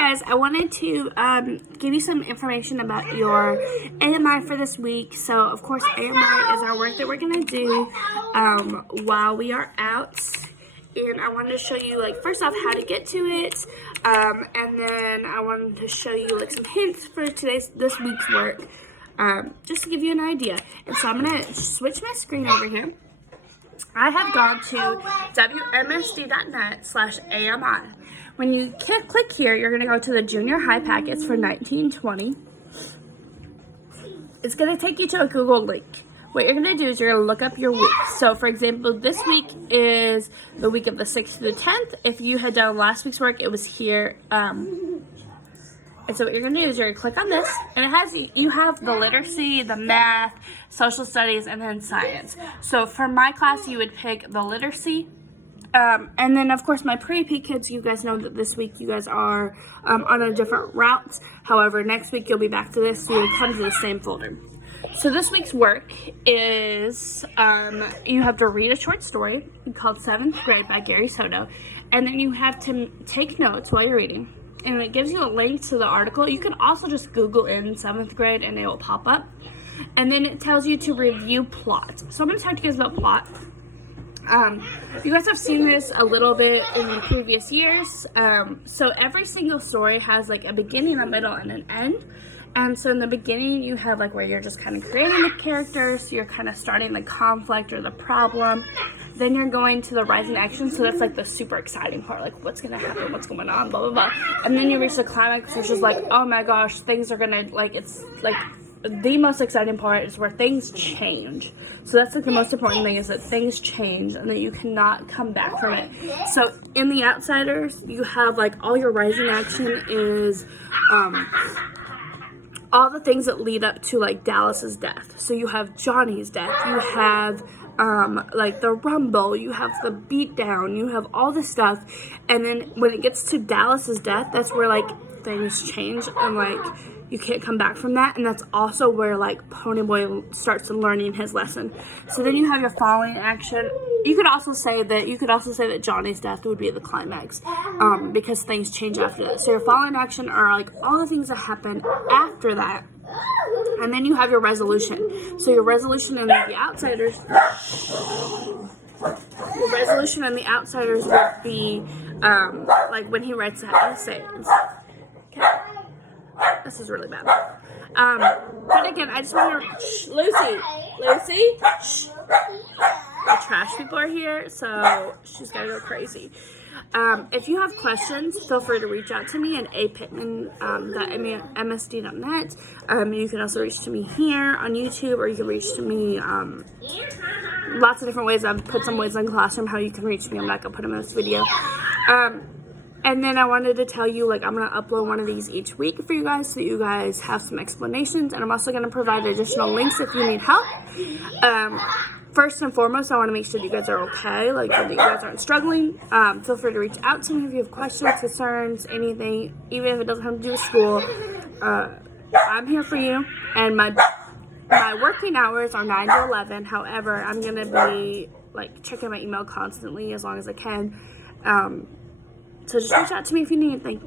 guys, I wanted to give you some information about your AMI for this week. So, of course, AMI is our work that we're going to do while we are out. And I wanted to show you, like, first off, how to get to it. And then I wanted to show you, like, some hints for this week's work, just to give you an idea. And so I'm going to switch my screen over here. I have gone to wmsd.net/AMI. When you click here, you're going to go to the junior high packets for 1920. It's going to take you to a Google link. What you're going to do is you're going to look up your week. So, for example, this week is the week of the 6th to the 10th. If you had done last week's work, it was here. And so what you're going to do is you're going to click on this, and you have the literacy, the math, social studies, and then science. So for my class, you would pick the literacy. And then, of course, my pre-P kids, you guys know that this week you guys are on a different route. However, next week you'll be back to this, so you'll come to the same folder. So this week's work is you have to read a short story called 7th Grade by Gary Soto, and then you have to take notes while you're reading. And it gives you a link to the article. You can also just Google in 7th grade and it will pop up. And then it tells you to review plot. So I'm going to talk to you guys about plot. You guys have seen this a little bit in previous years. So every single story has like a beginning, a middle, and an end. And so in the beginning, you have like where you're just kind of creating the characters. You're kind of starting the conflict or the problem. Then you're going to the rising action. So that's like the super exciting part. Like what's going to happen? What's going on? Blah, blah, blah. And then you reach the climax, which is like, oh my gosh, things are going to like, it's like the most exciting part is where things change. So that's like the most important thing is that things change and that you cannot come back from it. So in The Outsiders, you have like all your rising action is, all the things that lead up to like Dallas's death. So you have Johnny's death, you have like the rumble, you have the beatdown, you have all this stuff, and then when it gets to Dallas's death, that's where like things change and like you can't come back from that, and that's also where like Ponyboy starts learning his lesson. So then you have your following action. You could also say that Johnny's death would be the climax, because things change after that. So your following action are like all the things that happen after that, and then you have your resolution. So your resolution in The Outsiders, would be like when he writes that essay. Okay. This is really bad. But again, I just want to... Lucy! Shh. The trash people are here, so she's got to go crazy. If you have questions, feel free to reach out to me at apittman.msd.net. You can also reach to me here on YouTube, or you can reach to me lots of different ways. I've put some ways on Classroom how you can reach me. I'm not going to put them in this video. And then I wanted to tell you, like, I'm going to upload one of these each week for you guys so you guys have some explanations. And I'm also going to provide additional links if you need help. First and foremost, I want to make sure that you guys are okay, like that you guys aren't struggling. Feel free to reach out to me if you have questions, concerns, anything, even if it doesn't have to do with school. I'm here for you. And my working hours are 9 to 11. However, I'm going to be, like, checking my email constantly as long as I can. So just reach out to me if you need anything.